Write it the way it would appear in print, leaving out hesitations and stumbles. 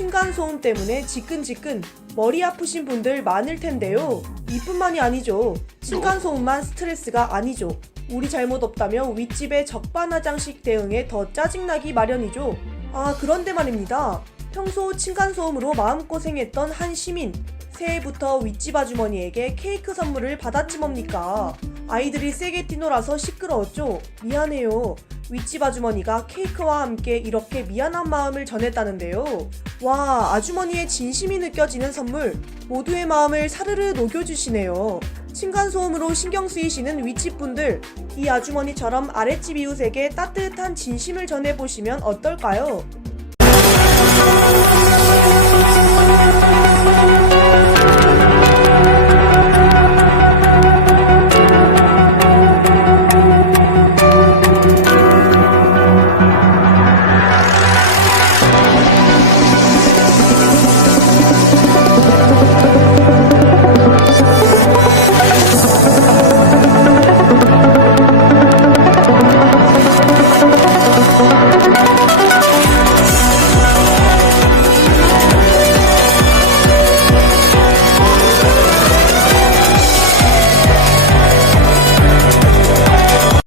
층간소음 때문에 지끈지끈 머리 아프신 분들 많을 텐데요. 이뿐만이 아니죠. 층간소음만 스트레스가 아니죠. 우리 잘못 없다며 윗집의 적반하장식 대응에 더 짜증나기 마련이죠. 그런데 말입니다. 평소 층간소음으로 마음고생했던 한 시민, 새해부터 윗집 아주머니에게 케이크 선물을 받았지 뭡니까? 아이들이 세게 뛰놀아서 시끄러웠죠? 미안해요. 윗집 아주머니가 케이크와 함께 이렇게 미안한 마음을 전했다는데요. 와, 아주머니의 진심이 느껴지는 선물. 모두의 마음을 사르르 녹여주시네요. 층간소음으로 신경 쓰이시는 윗집 분들, 이 아주머니처럼 아랫집 이웃에게 따뜻한 진심을 전해보시면 어떨까요?